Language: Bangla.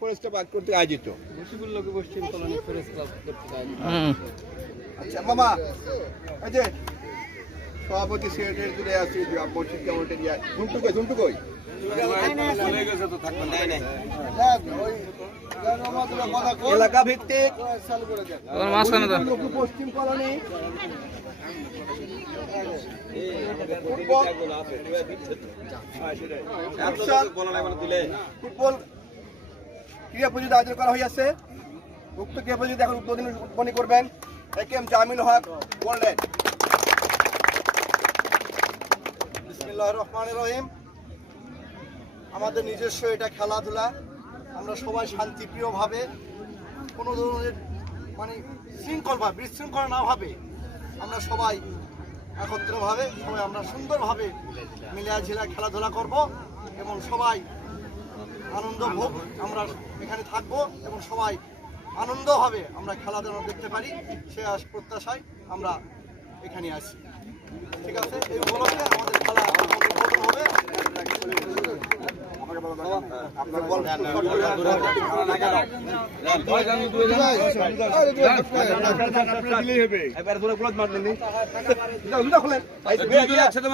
ফরেস্ট ক্লাব করতে আয়োজিত। পশ্চিম কলোনি ফরেস্ট ক্লাব করতে আয়োজিত। আচ্ছা মামা, এই যে সভাপতি সেক্রেটারি তুলে আসছি মসজিদ কমিটি দিয়ে ঝুন্টু কই এলাকা ভিত্তিক পশ্চিম কলোনি ফুটবল ক্রীড়া প্রতিযোগিতা আয়োজন করা হয়েছে। উক্ত ক্রীড়া প্রতিযোগিতা এখন উদ্বোধনী করবেন একেএম জামিল হক বললেন। বিসমিল্লাহির রহমানির রহিম। আমাদের নিজস্ব এটা খেলাধুলা, আমরা সবাই শান্তিপ্রিয়ভাবে কোনো ধরনের মানে শৃঙ্খলভাবে বিশৃঙ্খলা না ভাবে আমরা সবাই একত্রভাবে সবাই আমরা সুন্দরভাবে মিলিয়া ঝিলা খেলাধুলা করব এবং সবাই আনন্দ ভোগ আমরা এখানে থাকবো এবং সবাই আনন্দভাবে আমরা খেলাধুলা দেখতে পারি সে প্রত্যাশায় আমরা এখানে আসি। ঠিক আছে, এই উপলক্ষে আমাদের খেলা উদ্বোধন হবে। একসাথে